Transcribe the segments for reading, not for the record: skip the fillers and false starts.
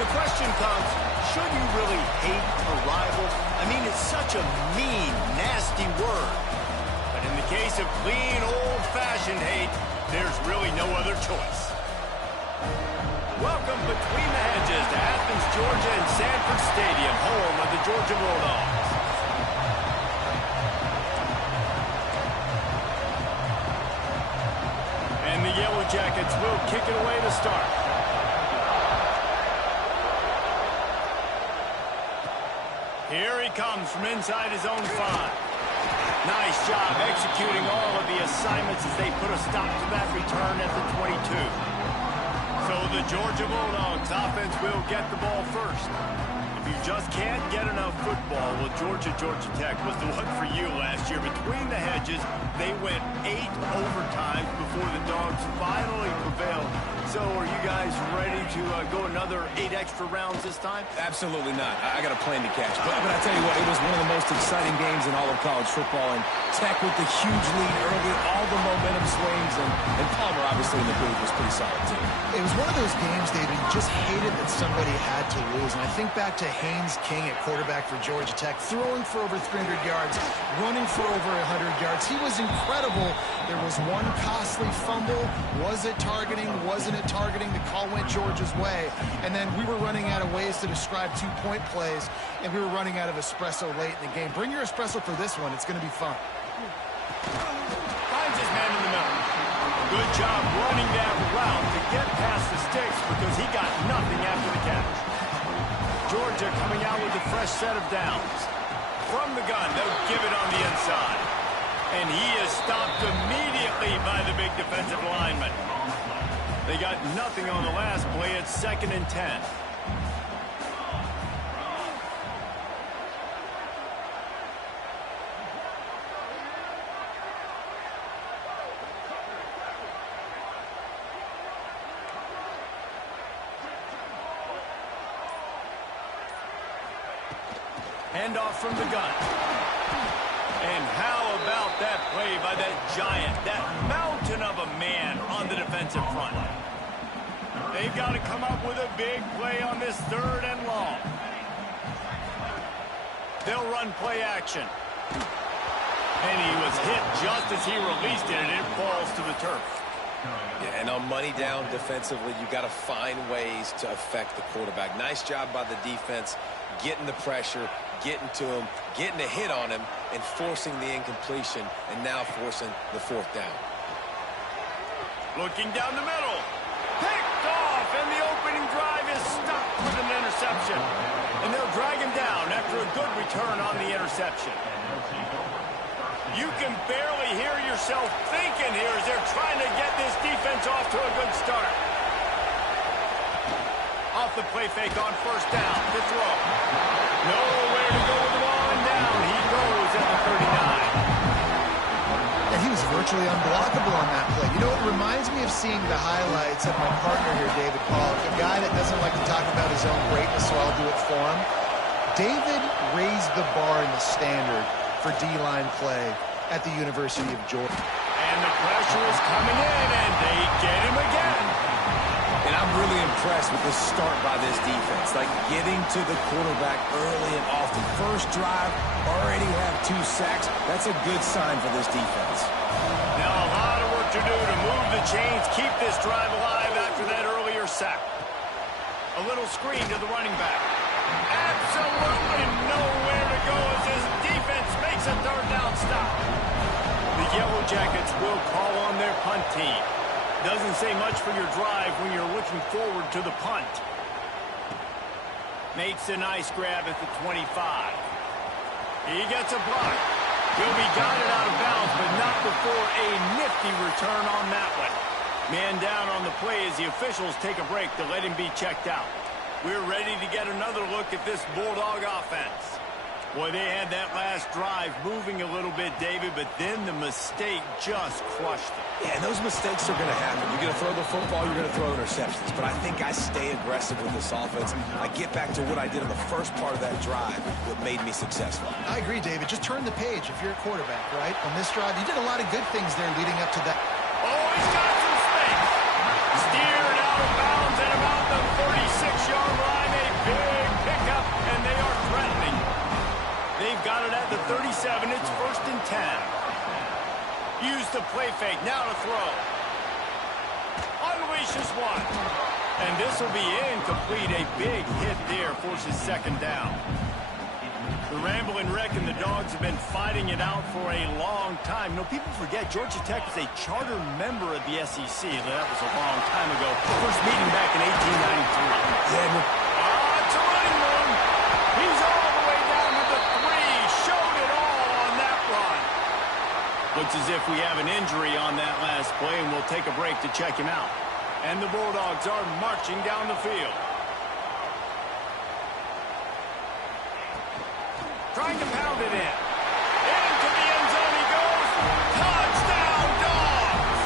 The question comes, should you really hate a rival? I mean, it's such a mean, nasty word. But in the case of clean, old-fashioned hate, there's really no other choice. Welcome between the hedges to Athens, Georgia and Sanford Stadium, home of the Georgia Bulldogs. And the Yellow Jackets will kick it away to start. Here he comes from inside his own 5. Nice job executing all of the assignments as they put a stop to that return at the 22. So the Georgia Bulldogs offense will get the ball first. If you just can't get enough football, well, Georgia Tech was the one for you last year. Between the hedges, they went 8 overtimes before the Dogs finally prevailed. So are you guys ready to go another 8 extra rounds this time? Absolutely not. I got a plane to catch. But I tell you what, it was one of the most exciting games in all of college football. And Tech with the huge lead early, all the momentum swings, and Palmer obviously in the booth was pretty solid too. It was one of those games, David, you just hated that somebody had to lose. And I think back to Haynes King at quarterback for Georgia Tech, throwing for over 300 yards, running for over 100 yards. He was incredible. There was one costly fumble. Was it targeting? Wasn't it targeting? The call went Georgia's way. And then we were running out of ways to describe 2-point plays, and we were running out of espresso late in the game. Bring your espresso for this one. It's going to be fun. Finds his man in the middle. Good job running that route to get past the sticks because he got nothing after the catch. Georgia coming out with a fresh set of downs. From the gun, they'll give it on the inside. And he is stopped immediately by the big defensive lineman. They got nothing on the last play. It's 2nd and 10. Handoff from the gun. And how about that play by that giant, that mountain of a man on the defensive front? They've got to come up with a big play on this 3rd and long. They'll run play action. And he was hit just as he released it, and it falls to the turf. Yeah, and on money down defensively, you got to find ways to affect the quarterback. Nice job by the defense, getting the pressure, getting to him, getting a hit on him, and forcing the incompletion, and now forcing the 4th down. Looking down the middle. Picked off, and the opening drive is stopped with an interception. And they'll drag him down after a good return on the interception. You can barely hear yourself thinking here as they're trying to get this defense off to a good start. Off the play fake on 1st down to throw. Nowhere to go with the ball and down. He goes at the 39. And he was virtually unblockable on that play. You know, it reminds me of seeing the highlights of my partner here, David Pollock, a guy that doesn't like to talk about his own greatness, so I'll do it for him. David raised the bar in the standard for D-line play at the University of Georgia. And the pressure is coming in, and they get him again. And I'm really impressed with the start by this defense. Like getting to the quarterback early and often. First drive, already have 2 sacks. That's a good sign for this defense. Now a lot of work to do to move the chains, keep this drive alive after that earlier sack. A little screen to the running back. Absolutely nowhere to go as this defense makes a 3rd down stop. The Yellow Jackets will call on their punt team. Doesn't say much for your drive when you're looking forward to the punt. Makes a nice grab at the 25. He gets a block. He'll be guided out of bounds, but not before a nifty return on that one. Man down on the play as the officials take a break to let him be checked out. We're ready to get another look at this Bulldog offense. Boy, they had that last drive moving a little bit, David, but then the mistake just crushed them. Yeah, and those mistakes are going to happen. You're going to throw the football, you're going to throw interceptions. But I think I stay aggressive with this offense. I get back to what I did in the first part of that drive, what made me successful. I agree, David. Just turn the page if you're a quarterback, right? On this drive, you did a lot of good things there leading up to that. Oh, he's got some space. Steered out of bounds at about the 36-yard line, 37. It's 1st and 10. Use the play fake. Now to throw. Unleashes one. And this will be incomplete. A big hit there forces 2nd down. The Ramblin' Wreck and the Dogs have been fighting it out for a long time. You know, people forget Georgia Tech was a charter member of the SEC. That was a long time ago. First meeting back in 1893. It's a running one. He's all the way down to the 3. Showed it all on that run. Looks as if we have an injury on that last play, and we'll take a break to check him out. And the Bulldogs are marching down the field. Trying to pound it in. Into the end zone he goes. Touchdown, Dogs!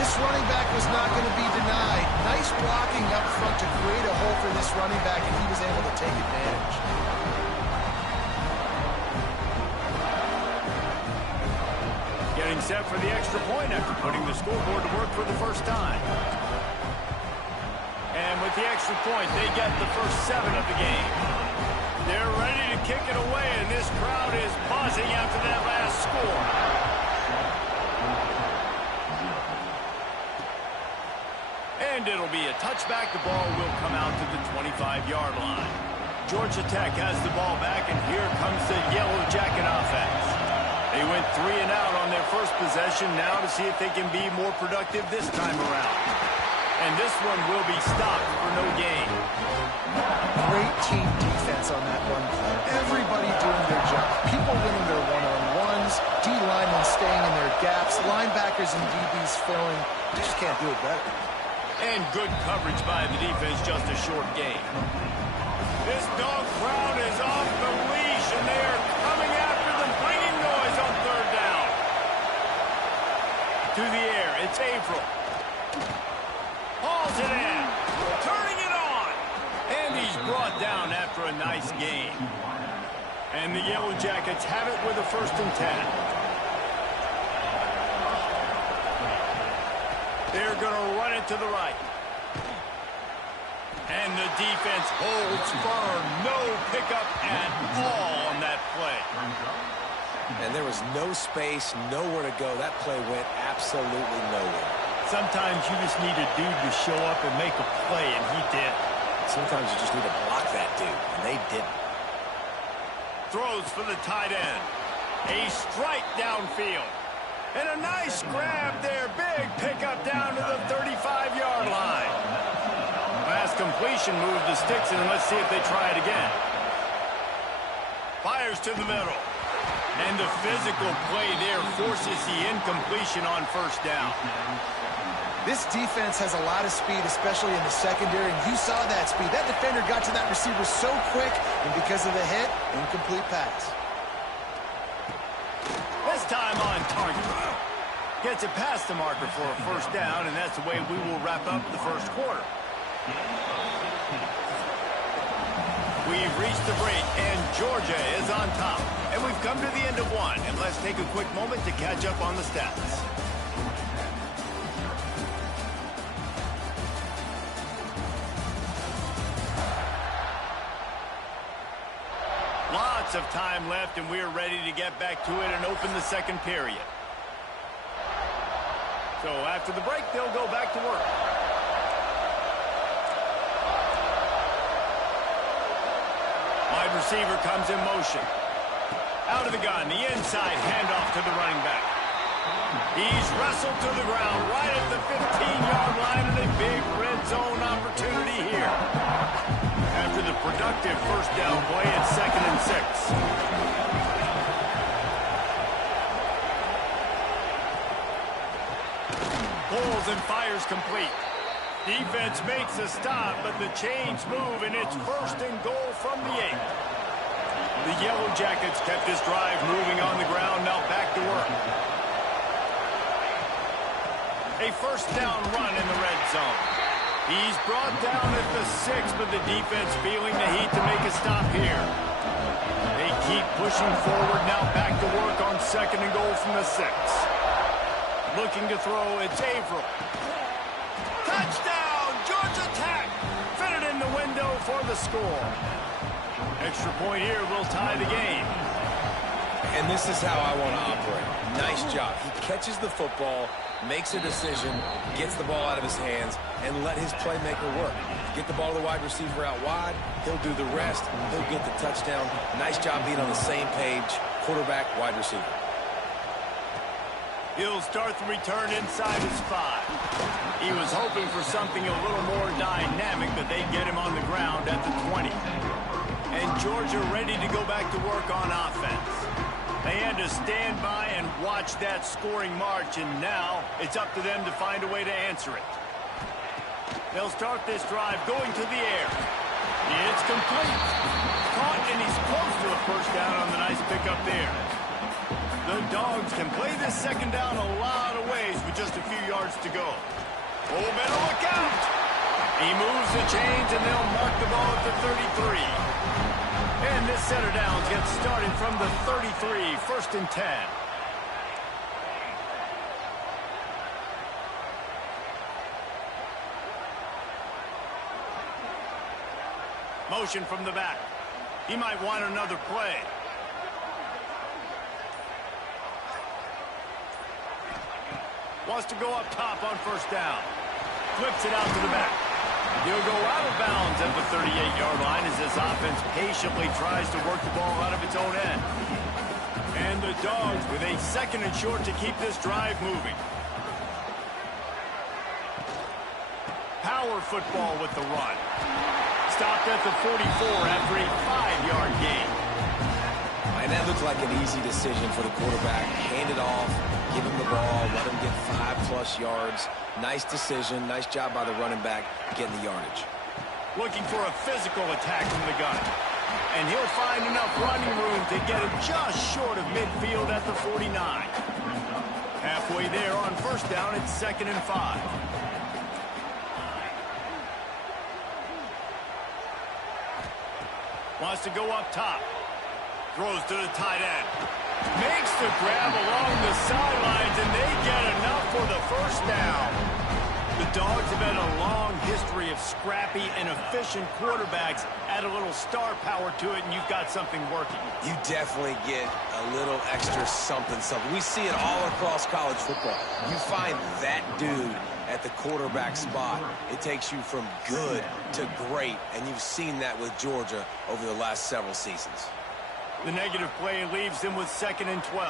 This running back was not going to be denied. Nice blocking up front to create a hole for this running back, and he was able to take advantage. Getting set for the extra point after putting the scoreboard to work for the first time. And with the extra point, they get the first 7 of the game. They're ready to kick it away, and this crowd is buzzing after that last score. And it'll be a touchback. The ball will come out to the 25-yard line. Georgia Tech has the ball back, and here comes the Yellow Jacket offense. They went 3 and out on their first possession, now to see if they can be more productive this time around. And this one will be stopped for no gain. Great team defense on that run play. Everybody doing their job. People winning their one-on-ones, D-linemen staying in their gaps, linebackers and DBs filling. You just can't do it better. And good coverage by the defense, just a short gain. This dog crowd is off the leash, and they are coming after them, bringing noise on 3rd down. To the air, it's April. Hauls it in, turning it on. And he's brought down after a nice game. And the Yellow Jackets have it with a 1st and 10. They're going to run it to the right. And the defense holds firm. No pickup at all on that play. And there was no space, nowhere to go. That play went absolutely nowhere. Sometimes you just need a dude to show up and make a play, and he did. Sometimes you just need to block that dude, and they didn't. Throws for the tight end. A strike downfield. And a nice grab there. Big pickup down to the 35-yard line. Last completion moved the sticks, and let's see if they try it again. Fires to the middle. And the physical play there forces the incompletion on 1st down. This defense has a lot of speed, especially in the secondary, and you saw that speed. That defender got to that receiver so quick, and because of the hit, incomplete pass. This time on target. Gets it past the marker for a 1st down, and that's the way we will wrap up the 1st quarter. We've reached the break, and Georgia is on top. And we've come to the end of 1, and let's take a quick moment to catch up on the stats. Lots of time left, and we're ready to get back to it and open the 2nd period. So after the break, they'll go back to work. Wide receiver comes in motion. Out of the gun, the inside handoff to the running back. He's wrestled to the ground right at the 15-yard line, and a big red zone opportunity here. After the productive 1st down play, it's 2nd and 6. Pulls and fires complete. Defense makes a stop, but the chains move, and it's 1st and goal from the 8. The Yellow Jackets kept this drive moving on the ground, now back to work. A 1st down run in the red zone. He's brought down at the 6, but the defense feeling the heat to make a stop here. They keep pushing forward, now back to work on 2nd and goal from the 6. Looking to throw, it's April. Touchdown, Georgia Tech! Fitted in the window for the score. Extra point here will tie the game. And this is how I want to operate. Nice job. He catches the football, makes a decision, gets the ball out of his hands, and let his playmaker work. Get the ball to the wide receiver out wide. He'll do the rest. He'll get the touchdown. Nice job being on the same page. Quarterback, wide receiver. He'll start the return inside his 5. He was hoping for something a little more dynamic, but they get him on the ground at the 20. And Georgia ready to go back to work on offense. They had to stand by and watch that scoring march, and now it's up to them to find a way to answer it. They'll start this drive going to the air. It's complete. Caught, and he's close to a first down on the nice pickup there. The Dogs can play this second down a lot of ways with just a few yards to go. Oh, better look out. He moves the chains, and they'll mark the ball at the 33. And this set of downs gets started from the 33, 1st and 10. Motion from the back. He might want another play. Wants to go up top on first down. Flips it out to the back. He'll go out of bounds at the 38-yard line as this offense patiently tries to work the ball out of its own end. And the Dogs with a 2nd and short to keep this drive moving. Power football with the run. Stopped at the 44 after a 5-yard gain. And that looked like an easy decision for the quarterback. Hand it off, give him the ball, let him get 5+ yards. Nice decision. Nice job by the running back getting the yardage. Looking for a physical attack from the gun. And he'll find enough running room to get it just short of midfield at the 49. Halfway there on first down, it's 2nd and 5. Wants to go up top. Throws to the tight end. Makes the grab along the sidelines, and they get enough for the first down. The Dogs have had a long history of scrappy and efficient quarterbacks. Add a little star power to it, and you've got something working. You definitely get a little extra something. We see it all across college football. You find that dude at the quarterback spot, it takes you from good to great, and you've seen that with Georgia over the last several seasons. The negative play leaves them with 2nd and 12.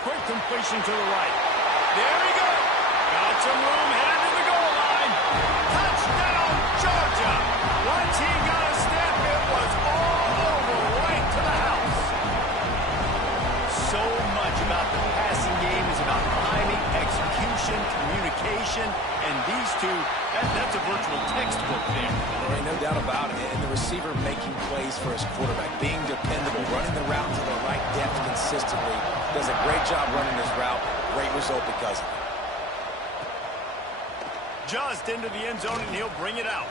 Quick completion to the right. There he goes. Got some room, headed to the goal line. Touchdown, Georgia. Once he got a step, it was all over, right to the house. So much about the passing game is about timing, execution, communication, and these two, that's a virtual textbook there. There ain't no doubt about it. And the receiver making plays for his quarterback, being dependable, running the route to the right depth consistently. Does a great job running his route. Great result because of it. Just into the end zone, and he'll bring it out.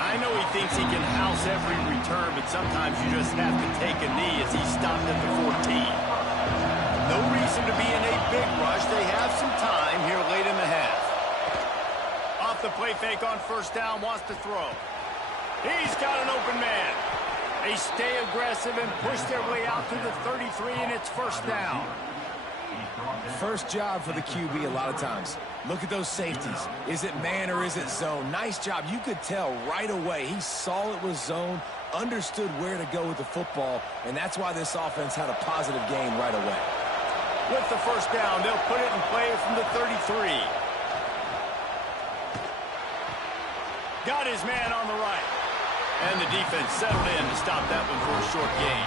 I know he thinks he can house every return, but sometimes you just have to take a knee as he stopped at the 14. No reason to be in a big rush. They have some time here late in the half. Off the play fake on first down, wants to throw. He's got an open man. They stay aggressive and push their way out to the 33, and it's first down. First job for the QB a lot of times. Look at those safeties. Is it man or is it zone? Nice job. You could tell right away. He saw it was zone, understood where to go with the football, and that's why this offense had a positive game right away. With the first down, they'll put it in play from the 33. Got his man on the right. And the defense settled in to stop that one for a short gain.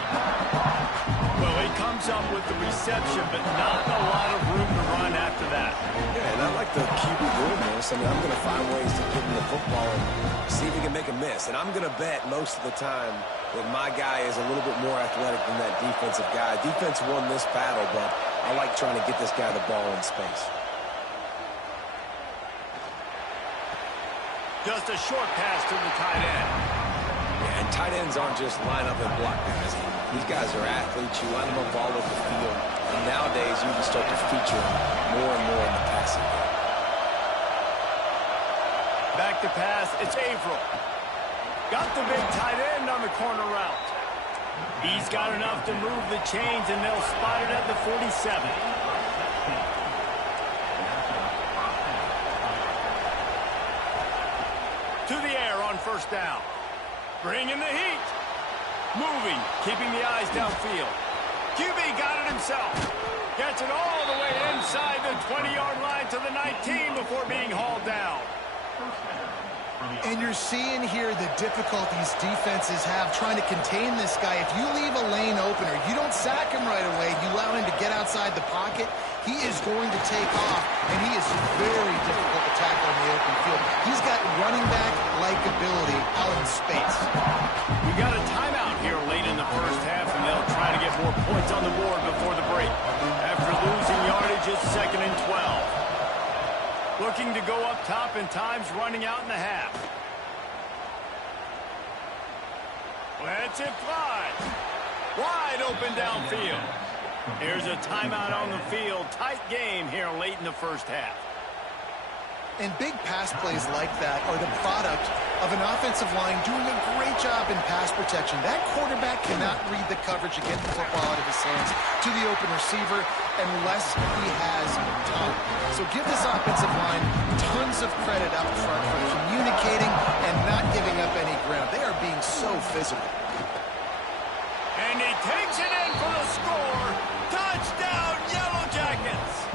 Well, he comes up with the reception, but not a lot of room to run after that. Yeah, and I like the QB doing this. I mean, I'm going to find ways to give him the football and see if he can make a miss. And I'm going to bet most of the time that my guy is a little bit more athletic than that defensive guy. Defense won this battle, but I like trying to get this guy the ball in space. Just a short pass to the tight end. Yeah, and tight ends aren't just line up and block guys. These guys are athletes. You line them up all over the field. And nowadays, you can start to feature them more and more in the passing game. Back to pass. It's Averill. Got the big tight end on the corner route. He's got enough to move the chains, and they'll spot it at the 47. To the air on first down. Bringing the heat. Moving, keeping the eyes downfield. QB got it himself. Gets it all the way inside the 20-yard line to the 19 before being hauled down. And you're seeing here the difficulties defenses have trying to contain this guy. If you leave a lane open or you don't sack him right away, you allow him to get outside the pocket, he is going to take off, and he is very difficult to tackle in the open field. He's got running back-like ability out in space. We got a timeout here late in the first half, and they'll try to get more points on the board before the break. After losing yardage, it's 2nd and 12. Looking to go up top, and time's running out in the half. Lets it fly. Wide open downfield. Here's a timeout on the field. Tight game here late in the first half. And big pass plays like that are the product of an offensive line doing a great job in pass protection. That quarterback cannot read the coverage and get the football out of his hands to the open receiver unless he has time. So give this offensive line tons of credit up front for communicating and not giving up any ground. They are being so physical. And he takes it in for the score. Touchdown, Yellow Jackets!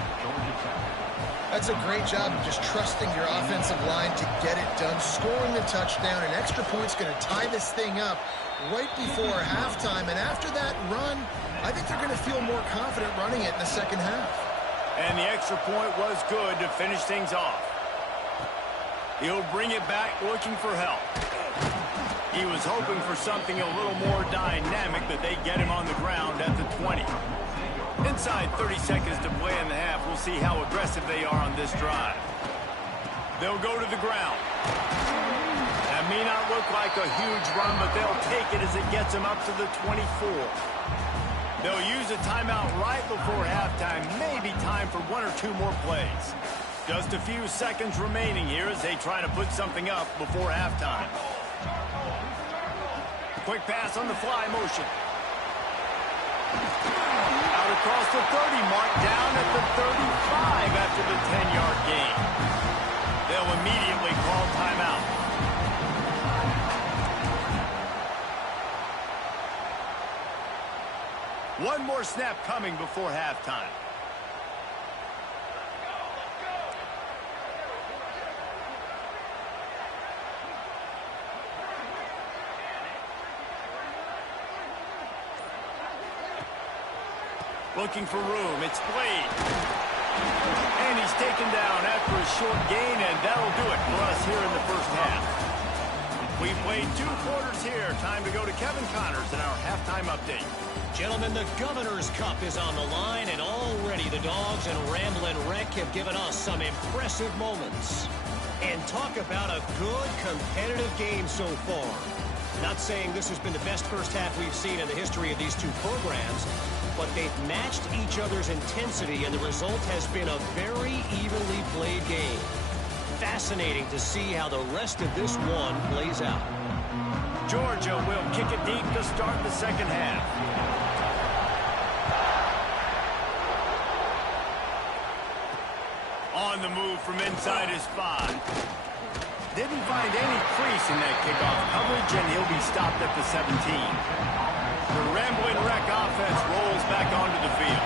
That's a great job of just trusting your offensive line to get it done, scoring the touchdown. An extra point's going to tie this thing up right before halftime. And after that run, I think they're going to feel more confident running it in the second half. And the extra point was good to finish things off. He'll bring it back looking for help. He was hoping for something a little more dynamic, but they get him on the ground at the 20. Inside 30 seconds to play in the half. We'll see how aggressive they are on this drive. They'll go to the ground. That may not look like a huge run, but they'll take it as it gets them up to the 24. They'll use a timeout right before halftime. Maybe time for one or two more plays. Just a few seconds remaining here as they try to put something up before halftime. Quick pass on the fly motion. Out across the 30, marked down at the 35 after the 10-yard gain. They'll immediately call timeout. One more snap coming before halftime. Looking for room. It's Blade. And he's taken down after a short gain, and that'll do it for us here in the first half. We played 2 quarters here. Time to go to Kevin Connors in our halftime update. Gentlemen, the Governor's Cup is on the line, and already the Dogs and Ramblin' Wreck have given us some impressive moments. And talk about a good competitive game so far. Not saying this has been the best first half we've seen in the history of these two programs, but they've matched each other's intensity, and the result has been a very evenly played game. Fascinating to see how the rest of this one plays out. Georgia will kick it deep to start the second half. On the move from inside his 5. Didn't find any crease in that kickoff coverage, and he'll be stopped at the 17. The Ramblin' Wreck offense rolls back onto the field.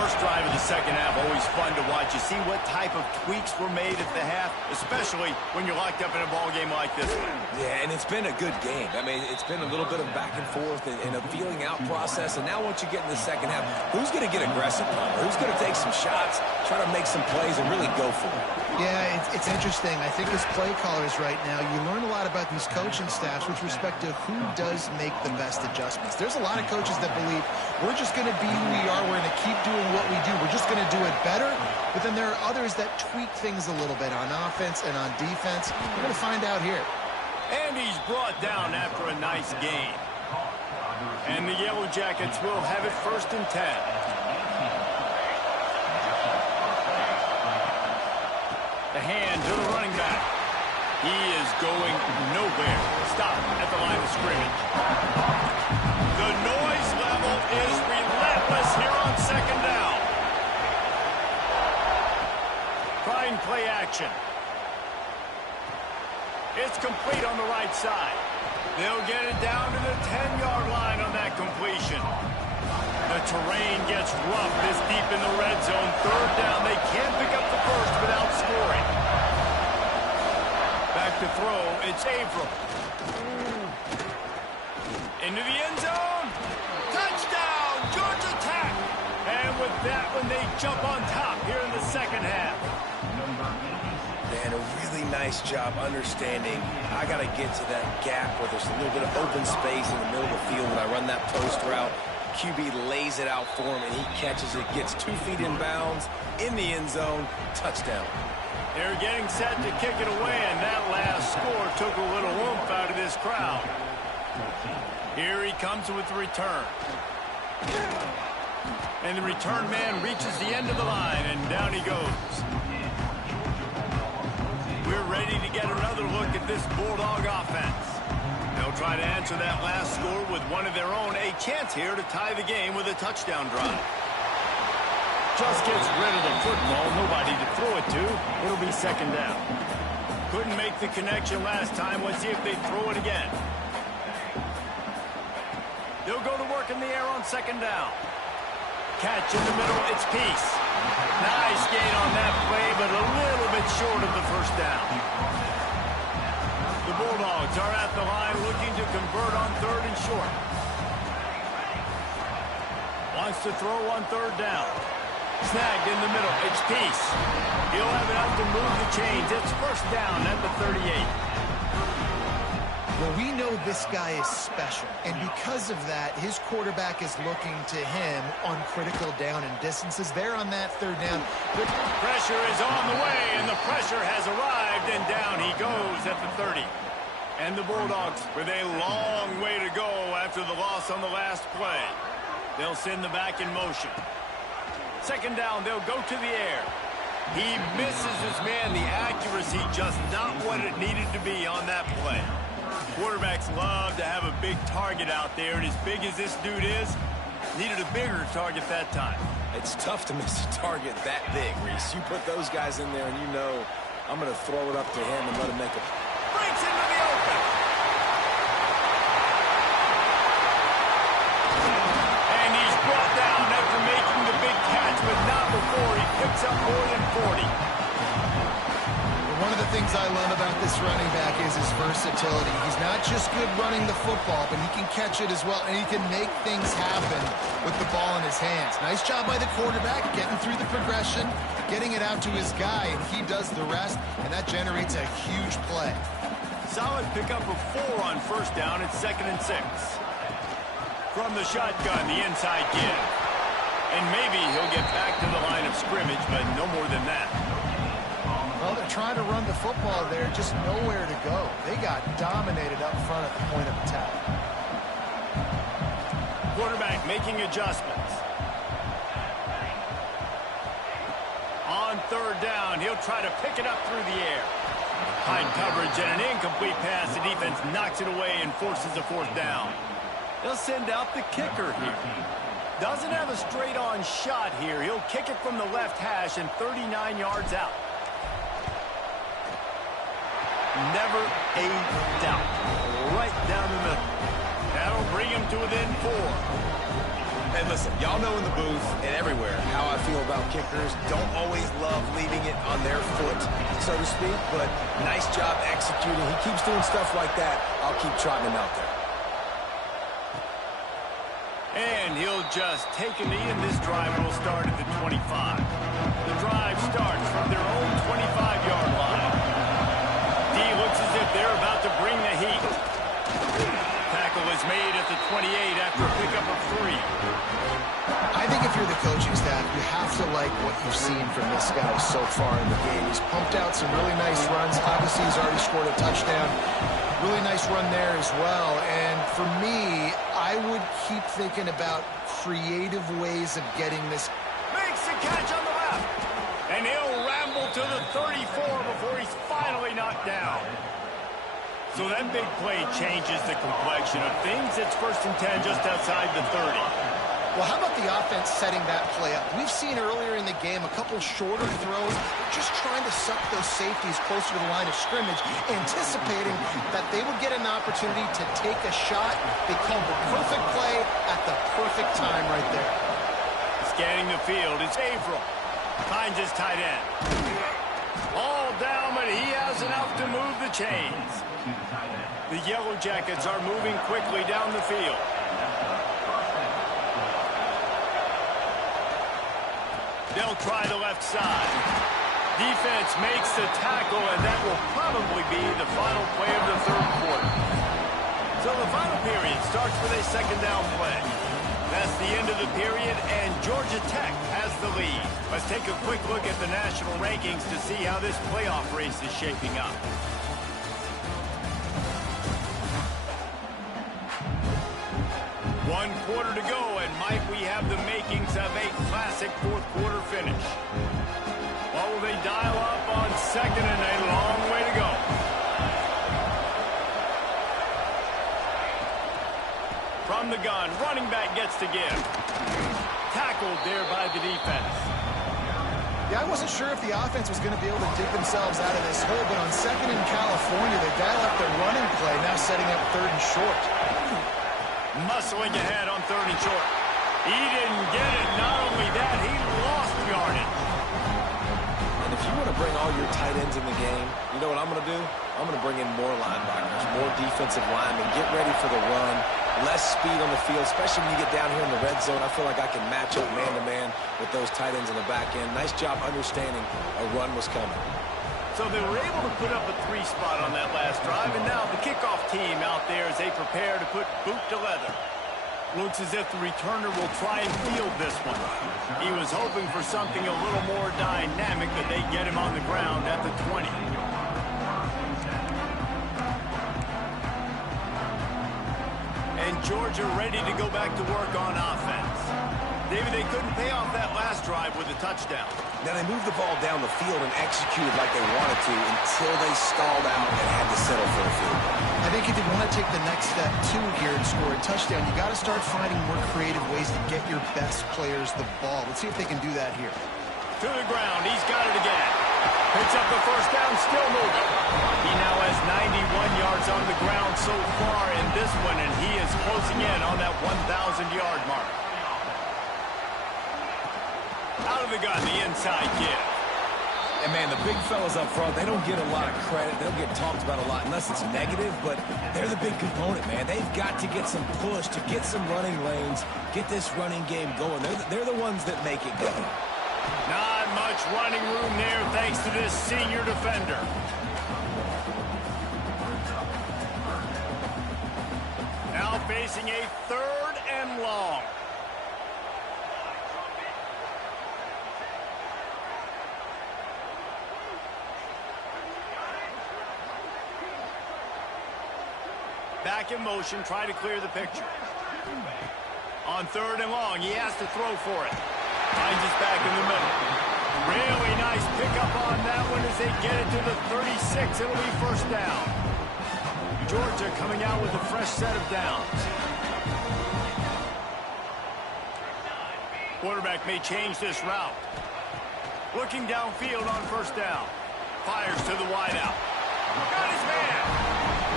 First drive of the second half, always fun to watch. You see what type of tweaks were made at the half, especially when you're locked up in a ball game like this one. Yeah, and it's been a good game. I mean, it's been a little bit of back and forth and a feeling out process. And now once you get in the second half, who's going to get aggressive? Who's going to take some shots, try to make some plays, and really go for it? Yeah, it's interesting. I think as play callers right now, you learn a lot about these coaching staffs with respect to who does make the best adjustments. There's a lot of coaches that believe we're just going to be who we are. We're going to keep doing what we do. We're just going to do it better. But then there are others that tweak things a little bit on offense and on defense. We're going to find out here. And he's brought down after a nice gain. And the Yellow Jackets will have it 1st and 10. The hand to the running back. He is going nowhere. Stop at the line of scrimmage. The noise level is relentless here on second down. Trying play action. It's complete on the right side. They'll get it down to the 10-yard line on that completion. The terrain gets rough this deep in the red zone. Third down. They can't pick up the first without scoring. Back to throw. It's Avram. Into the end zone. Touchdown, Georgia Tech. And with that one, they jump on top here in the second half. And a really nice job understanding I got to get to that gap where there's a little bit of open space in the middle of the field when I run that post route. QB lays it out for him, and he catches it, gets 2 feet in bounds, in the end zone, touchdown. They're getting set to kick it away, and that last score took a little oomph out of this crowd. Here he comes with the return. And the return man reaches the end of the line, and down he goes. We're ready to get another look at this Bulldog offense. They'll try to answer that last score with one of their own. A chance here to tie the game with a touchdown drive. Just gets rid of the football. Nobody to throw it to. It'll be second down. Couldn't make the connection last time. Let's see if they throw it again. They'll go to work in the air on second down. Catch in the middle. It's Peace. Nice gain on that play, but a little bit short of the first down. The Bulldogs are at the line looking to convert on third and short. Wants to throw on third down. Snagged in the middle. It's Peace. He'll have enough to move the chains. It's first down at the 38. Well, we know this guy is special, and because of that, his quarterback is looking to him on critical down and distances. There on that third down. Pressure is on the way, and the pressure has arrived, and down he goes at the 30. And the Bulldogs with a long way to go after the loss on the last play. They'll send the back in motion. Second down, they'll go to the air. He misses his man. The accuracy just not what it needed to be on that play. Quarterbacks love to have a big target out there, and as big as this dude is, needed a bigger target that time. It's tough to miss a target that big, Reese. You put those guys in there, and you know I'm going to throw it up to him and let him make it. Breaks into the open. And he's brought down after making the big catch, but not before he picks up more than 40. One of the things I love about this running back is his versatility. He's not just good running the football, but he can catch it as well, and he can make things happen with the ball in his hands. Nice job by the quarterback, getting through the progression, getting it out to his guy, and he does the rest, and that generates a huge play. Solid pickup of 4 on first down. It's 2nd and 6. From the shotgun, the inside give. And maybe he'll get back to the line of scrimmage, but no more than that. Well, they're trying to run the football there, just nowhere to go. They got dominated up front at the point of attack. Quarterback making adjustments. On third down, he'll try to pick it up through the air. High coverage and an incomplete pass. The defense knocks it away and forces a fourth down. They'll send out the kicker here. Doesn't have a straight-on shot here. He'll kick it from the left hash and 39 yards out. Never a doubt. Right down the middle. That'll bring him to within 4. And listen, y'all know in the booth and everywhere how I feel about kickers. Don't always love leaving it on their foot, so to speak, but nice job executing. He keeps doing stuff like that. I'll keep trotting him out there. And he'll just take a knee, and this drive will start at the 25. The drive starts from their own 25-yard line. D looks as if they're about to bring the heat. Tackle is made at the 28 after a pickup of 3. I think if you're the coaching staff, you have to like what you've seen from this guy so far in the game. He's pumped out some really nice runs. Obviously, he's already scored a touchdown. Really nice run there as well. And for me, I would keep thinking about creative ways of getting this. Makes the catch on the left. And he'll ramble to the 34 before he's finally knocked down. So that big play changes the complexion of things. It's 1st and 10 just outside the 30. Well, how about the offense setting that play up? We've seen earlier in the game a couple shorter throws, just trying to suck those safeties closer to the line of scrimmage, anticipating that they would get an opportunity to take a shot. They called the perfect play at the perfect time right there. Scanning the field, it's Averill. Finds his tight end. All down, but he has enough to move the chains. The Yellow Jackets are moving quickly down the field. They'll try the left side. Defense makes the tackle, and that will probably be the final play of the 3rd quarter. So the final period starts with a 2nd down play. That's the end of the period, and Georgia Tech has the lead. Let's take a quick look at the national rankings to see how this playoff race is shaping up. One quarter to go, and might we have the makings of a classic 4th quarter finish. What will they dial up on 2nd and a long way to go? From the gun, running back gets to give. Tackled there by the defense. Yeah, I wasn't sure if the offense was going to be able to dig themselves out of this hole, but on 2nd in California, they dial up their running play, now setting up 3rd and short. Muscling ahead on 3rd and short. He didn't get it. Not only that, he lost yardage. And if you want to bring all your tight ends in the game, you know what I'm going to do? I'm going to bring in more linebackers, more defensive linemen, get ready for the run, less speed on the field, especially when you get down here in the red zone. I feel like I can match up man-to-man with those tight ends in the back end. Nice job understanding a run was coming. So they were able to put up a 3 spot on that last drive, and now the kickoff team out there as they prepare to put boot to leather. Looks as if the returner will try and field this one. He was hoping for something a little more dynamic, but they get him on the ground at the 20. And Georgia ready to go back to work on offense. David, they couldn't pay off that last drive with a touchdown. Now they moved the ball down the field and executed like they wanted to until they stalled out and had to settle for a field goal. I think if you want to take the next step, too, here and score a touchdown, you got to start finding more creative ways to get your best players the ball. Let's see if they can do that here. To the ground, he's got it again. Picks up the 1st down, still moving. He now has 91 yards on the ground so far in this one, and he is closing in on that 1,000-yard mark. Out of the gun, the inside give. And, man, the big fellas up front, they don't get a lot of credit. They don't get talked about a lot unless it's negative, but they're the big component, man. They've got to get some push, to get some running lanes, get this running game going. They're the ones that make it go. Not much running room there thanks to this senior defender. Now facing a 3rd and long. Back in motion, try to clear the picture. On 3rd and long, he has to throw for it. Finds his back in the middle. Really nice pickup on that one as they get it to the 36. It'll be 1st down. Georgia coming out with a fresh set of downs. Quarterback may change this route. Looking downfield on 1st down. Fires to the wideout. Got his man.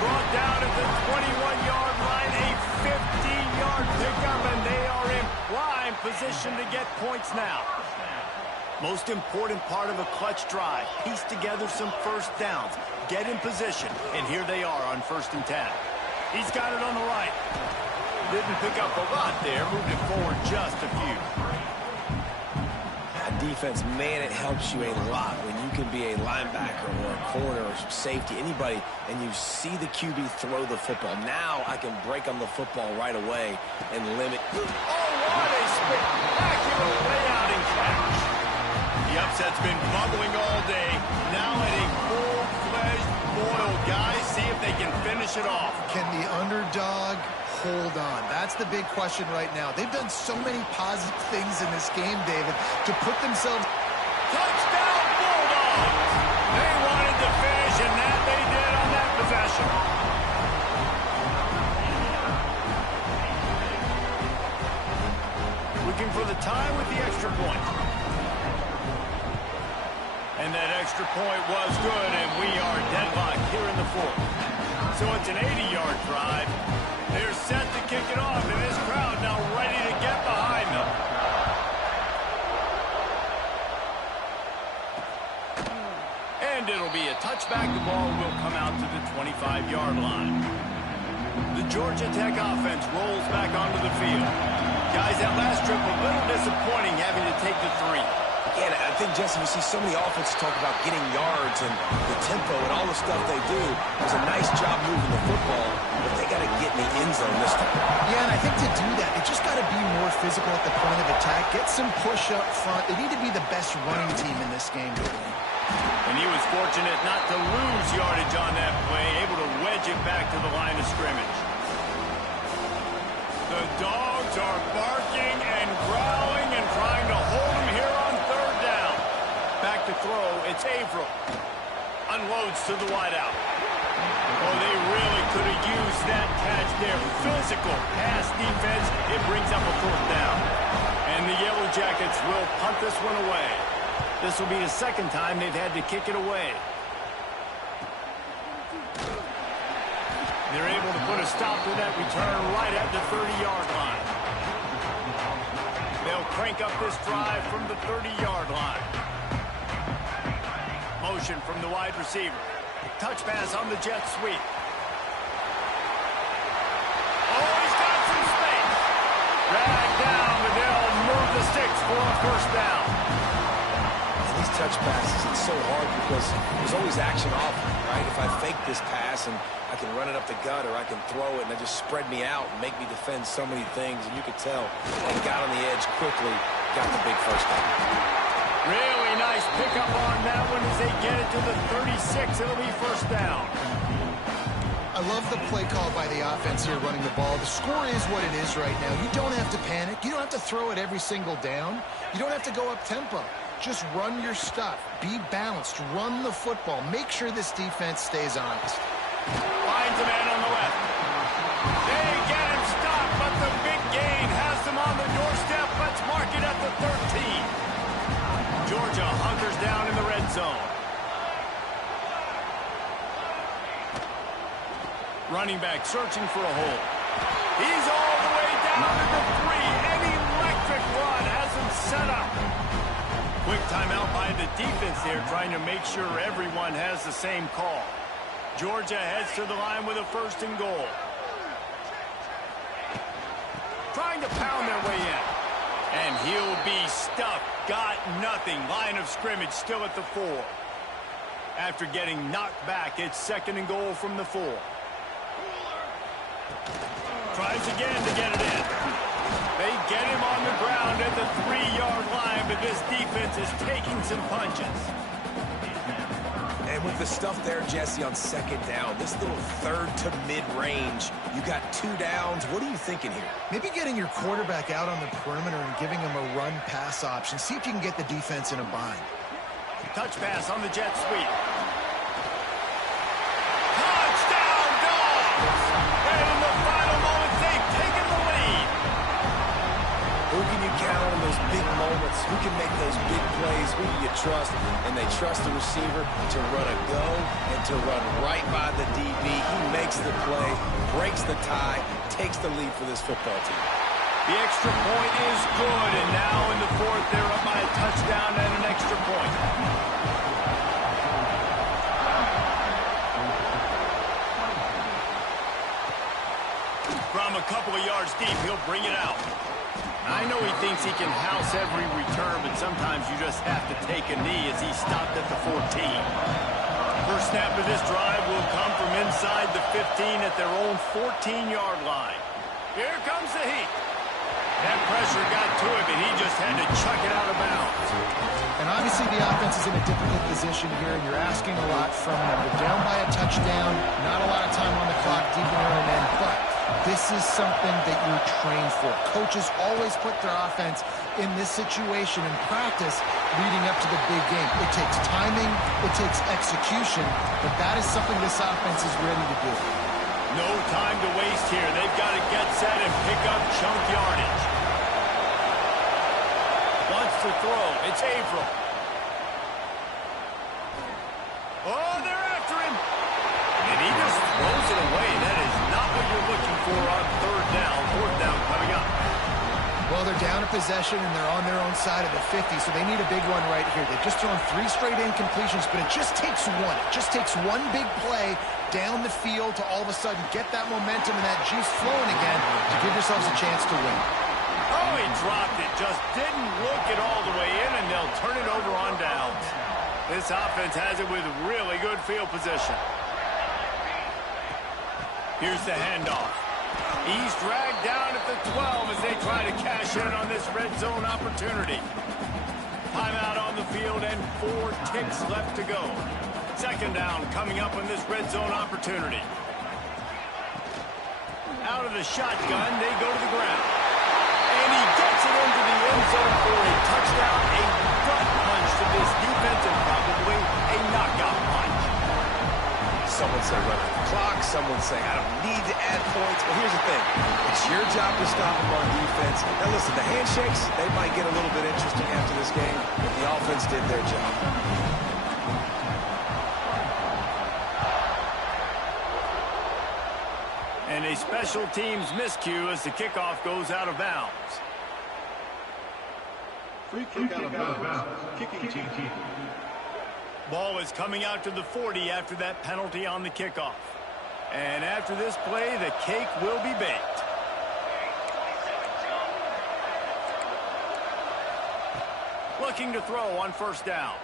Brought down at the 21-yard line, a 15-yard pickup, and they are in prime position to get points now. Most important part of a clutch drive, piece together some 1st downs, get in position, and here they are on 1st and 10. He's got it on the right. Didn't pick up a lot there, moved it forward just a few. Defense, man, it helps you a lot when you can be a linebacker or a corner or safety, anybody, and you see the QB throw the football. Now I can break on the football right away and limit. Oh, what a spectacular layout and catch. The upset's been bubbling all day. Now at a full-fledged boil. Guys, see if they can finish it off. Can the underdog hold on? That's the big question right now. They've done so many positive things in this game, David, to put themselves... Touchdown, Bulldogs! They wanted to finish, and that they did on that possession. looking for the tie with the extra point. And that extra point was good, and we are deadlocked here in the fourth. So it's an 80-yard drive. They're set to kick it off, and this crowd now ready to get behind them. And it'll be a touchback. The ball will come out to the 25-yard line. The Georgia Tech offense rolls back onto the field. Guys, that last trip a little disappointing having to take the 3. Yeah, I think, Jesse, you see so many offenses talk about getting yards and the tempo and all the stuff they do. It was a nice job moving the football, but they got to get in the end zone this time. Yeah, and I think to do that, they just got to be more physical at the point of attack. Get some push up front. They need to be the best running team in this game today. And he was fortunate not to lose yardage on that play, able to wedge it back to the line of scrimmage. The Dogs are barking and growling and trying to hold him here on third down. Back to throw, it's Averill. Unloads to the wideout. Oh, they really could have used that catch there. Physical pass defense. It brings up a fourth down. And the Yellow Jackets will punt this one away. This will be the second time they've had to kick it away. They're able to put a stop to that return right at the 30-yard line. They'll crank up this drive from the 30-yard line. Motion from the wide receiver. Touch pass on the jet sweep. Oh, he's got some space. Dragged down, but they'll move the sticks for a first down. These touch passes, it's so hard because there's always action off, right? If I fake this pass and I can run it up the gut or I can throw it and they just spread me out and make me defend so many things, and you could tell they got on the edge quickly, got the big first down. Really nice pickup on that one as they get it to the 36. It'll be first down. I love the play call by the offense here running the ball. The score is what it is right now. You don't have to panic. You don't have to throw it every single down. You don't have to go up tempo. Just run your stuff. Be balanced. Run the football. Make sure this defense stays honest. Finds a man on the left. They get him stopped, but the big gain has them on the doorstep. Let's mark it at the 13. Georgia hunkers down in the red zone. Running back searching for a hole. He's all the way down to the 3. An electric run has him set up. Quick timeout by the defense there, trying to make sure everyone has the same call. Georgia heads to the line with a first and goal. Trying to pound their way in. And he'll be stuffed. Got nothing. Line of scrimmage still at the 4. After getting knocked back, it's second and goal from the 4. Tries again to get it in. They get him on the ground at the 3-yard line, but this defense is taking some punches. And with the stuff there, Jesse, on second down, this little third to mid-range, you got 2 downs. What are you thinking here? Maybe getting your quarterback out on the perimeter and giving him a run-pass option. See if you can get the defense in a bind. Touch pass on the jet sweep. Touchdown, Dogs! And in the final moments, they've taken the lead. Who can you count on those big moments? Who can make those big plays? Who do you trust? And they trust the receiver to run a go and to run right by the DB. He makes the play, breaks the tie, takes the lead for this football team. The extra point is good, and now in the 4th, they're up by a touchdown and an extra point. From a couple of yards deep, he'll bring it out. I know he thinks he can house every return, but sometimes you just have to take a knee as he stopped at the 14. First snap of this drive will come from inside the 15 at their own 14-yard line. Here comes the heat. That pressure got to him, and he just had to chuck it out of bounds. And obviously the offense is in a difficult position here, and you're asking a lot from them. They're down by a touchdown, not a lot of time on the clock, deep in their own end, but this is something that you're trained for. Coaches always put their offense in this situation in practice leading up to the big game. It takes timing, it takes execution, but that is something this offense is ready to do. No time to waste here. They've got to get set and pick up chunk yardage. to throw. It's April. Oh, they're after him. And he just throws it away. That is not what you're looking for on third down. Fourth down coming up. Well, they're down a possession, and they're on their own side of the 50, so they need a big one right here. They've just thrown 3 straight incompletions, but it just takes one. It just takes one big play down the field to all of a sudden get that momentum and that juice flowing again to give yourselves a chance to win. Oh, he dropped it. Just didn't look it all the way in, and they'll turn it over on downs. This offense has it with really good field position. Here's the handoff. He's dragged down at the 12 as they try to cash in on this red zone opportunity. Timeout on the field and 4 ticks left to go. Second down coming up on this red zone opportunity. Out of the shotgun, they go to the ground. And he gets it into the end zone for a touchdown, a gut punch to this defense, and probably a knockout punch. Someone say run out the clock. Someone say I don't need to add points. But here's the thing. It's your job to stop them on defense. Now listen, the handshakes, they might get a little bit interesting after this game, but the offense did their job. And a special teams miscue as the kickoff goes out of bounds. Free kick out of bounds. Kicking team. Ball is coming out to the 40 after that penalty on the kickoff. And after this play, the cake will be baked. Looking to throw on first down.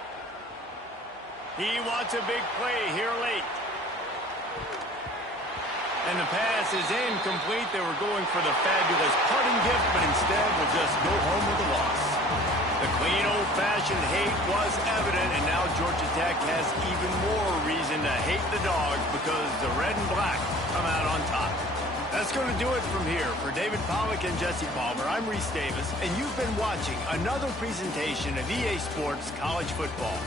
He wants a big play here late. And the pass is incomplete. They were going for the fabulous parting gift, but instead will just go home with a loss. The clean, old-fashioned hate was evident, and now Georgia Tech has even more reason to hate the Dogs because the red and black come out on top. That's going to do it from here. For David Pollack and Jesse Palmer, I'm Reese Davis, and you've been watching another presentation of EA Sports College Football.